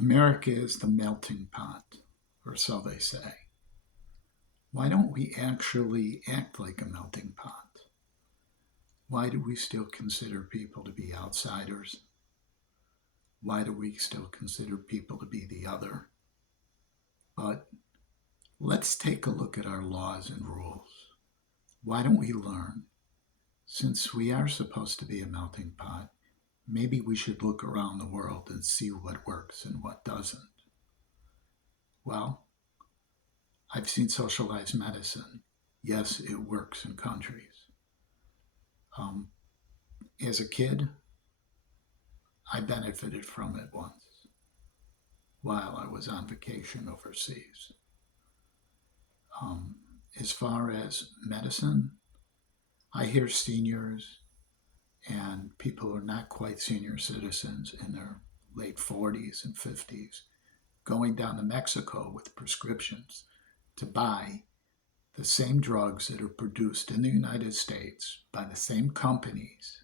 America is the melting pot, or so they say. Why don't we actually act like a melting pot? Why do we still consider people to be outsiders? Why do we still consider people to be the other? But let's take a look at our laws and rules. Why don't we learn? Since we are supposed to be a melting pot, maybe we should look around the world and see what works and what doesn't. Well, I've seen socialized medicine. Yes, it works in countries. Um, as a kid, I benefited from it once while I was on vacation overseas. Um, as far as medicine, I hear seniors and people who are not quite senior citizens in their late 40s and 50s going down to Mexico with prescriptions to buy the same drugs that are produced in the United States by the same companies,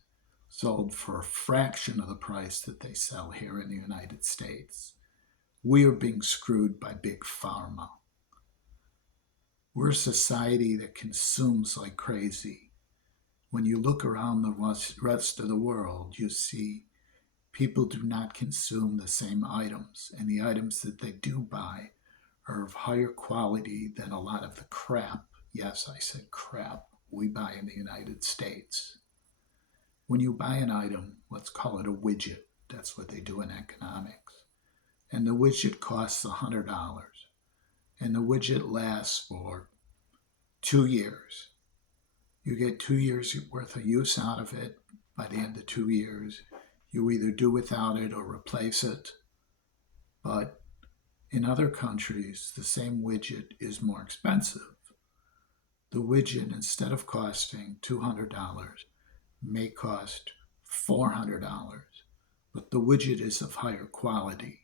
sold for a fraction of the price that they sell here in the United States. We are being screwed by big pharma. We're a society that consumes like crazy. When you look around the rest of the world, you see people do not consume the same items, and the items that they do buy are of higher quality than a lot of the crap, yes, I said crap, we buy in the United States. When you buy an item, let's call it a widget, that's what they do in economics, and the widget costs $100, and the widget lasts for 2 years. You get 2 years worth of use out of it. By the end of 2 years, you either do without it or replace it. But in other countries, the same widget is more expensive. The widget, instead of costing $200, may cost $400, but the widget is of higher quality.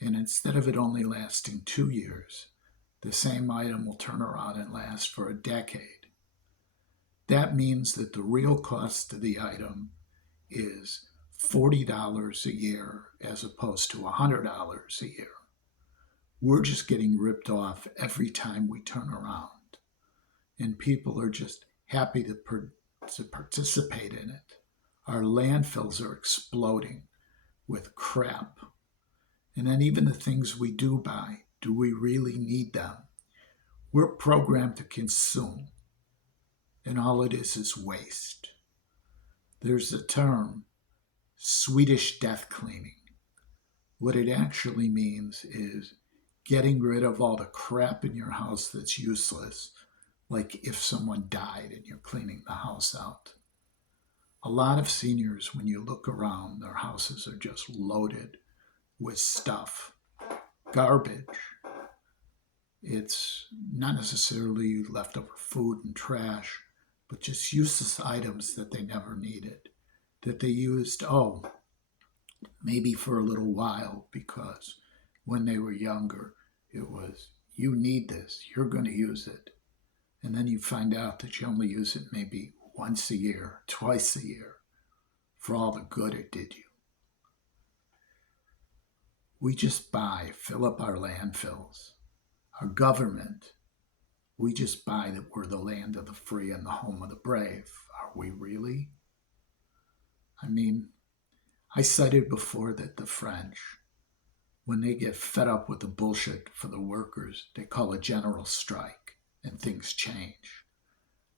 And instead of it only lasting 2 years, the same item will turn around and last for a decade. That means that the real cost of the item is $40 a year as opposed to $100 a year. We're just getting ripped off every time we turn around. And people are just happy to participate in it. Our landfills are exploding with crap. And then even the things we do buy, do we really need them? We're programmed to consume, and all it is waste. There's a term, Swedish death cleaning. What it actually means is getting rid of all the crap in your house that's useless, like if someone died and you're cleaning the house out. A lot of seniors, when you look around, their houses are just loaded with stuff, garbage. It's not necessarily leftover food and trash, but just useless items that they never needed, that they used, maybe for a little while, because when they were younger, it was, you need this, you're going to use it. And then you find out that you only use it maybe once a year, twice a year, for all the good it did you. We just buy, fill up our landfills. Our government, we just buy that we're the land of the free and the home of the brave. Are we really? I mean, I cited before that the French, when they get fed up with the bullshit for the workers, they call a general strike and things change.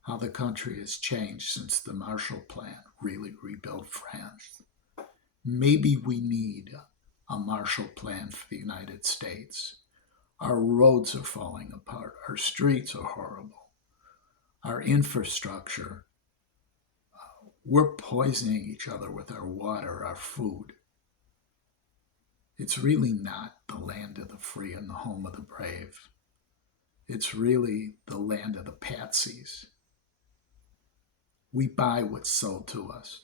How the country has changed since the Marshall Plan really rebuilt France. Maybe we need a Marshall Plan for the United States. Our roads are falling apart. Our streets are horrible. Our infrastructure, we're poisoning each other with our water, our food. It's really not the land of the free and the home of the brave. It's really the land of the patsies. We buy what's sold to us.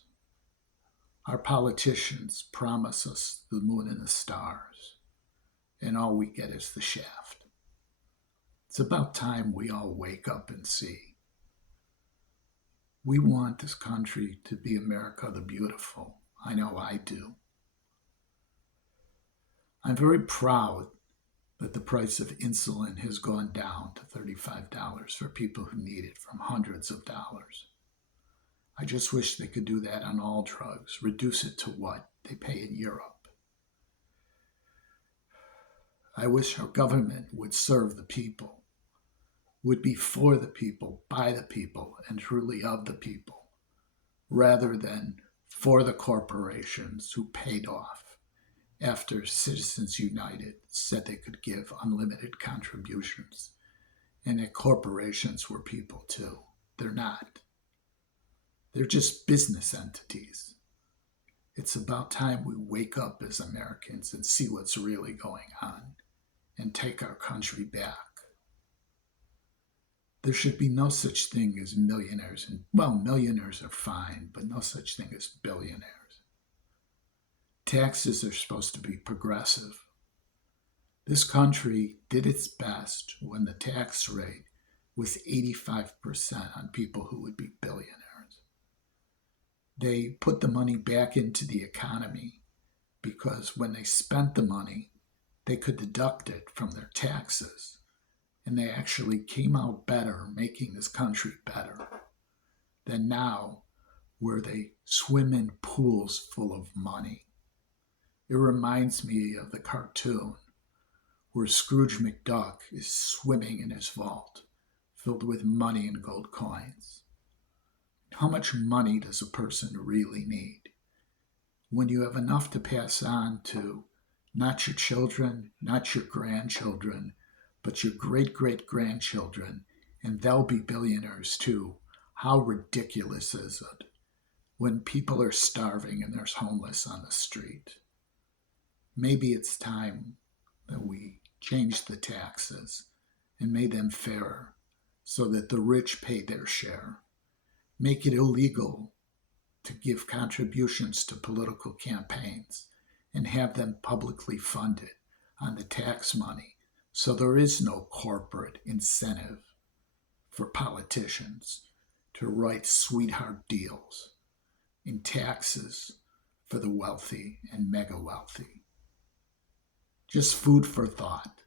Our politicians promise us the moon and the stars, and all we get is the shaft. It's about time we all wake up and see. We want this country to be America the Beautiful. I know I do. I'm very proud that the price of insulin has gone down to $35 for people who need it from hundreds of dollars. I just wish they could do that on all drugs, reduce it to what they pay in Europe. I wish our government would serve the people, would be for the people, by the people, and truly of the people, rather than for the corporations who paid off after Citizens United said they could give unlimited contributions and that corporations were people too. They're not. They're just business entities. It's about time we wake up as Americans and see what's really going on and take our country back. There should be no such thing as millionaires. And, well, millionaires are fine, but no such thing as billionaires. Taxes are supposed to be progressive. This country did its best when the tax rate was 85% on people who would be billionaires. They put the money back into the economy because when they spent the money, they could deduct it from their taxes. And they actually came out better, making this country better than now, where they swim in pools full of money. It reminds me of the cartoon where Scrooge McDuck is swimming in his vault filled with money and gold coins. How much money does a person really need? When you have enough to pass on to not your children, not your grandchildren, but your great-great-grandchildren, and they'll be billionaires too. How ridiculous is it when people are starving and there's homeless on the street? Maybe it's time that we change the taxes and made them fairer so that the rich pay their share. Make it illegal to give contributions to political campaigns and have them publicly funded on the tax money so there is no corporate incentive for politicians to write sweetheart deals in taxes for the wealthy and mega wealthy. Just food for thought.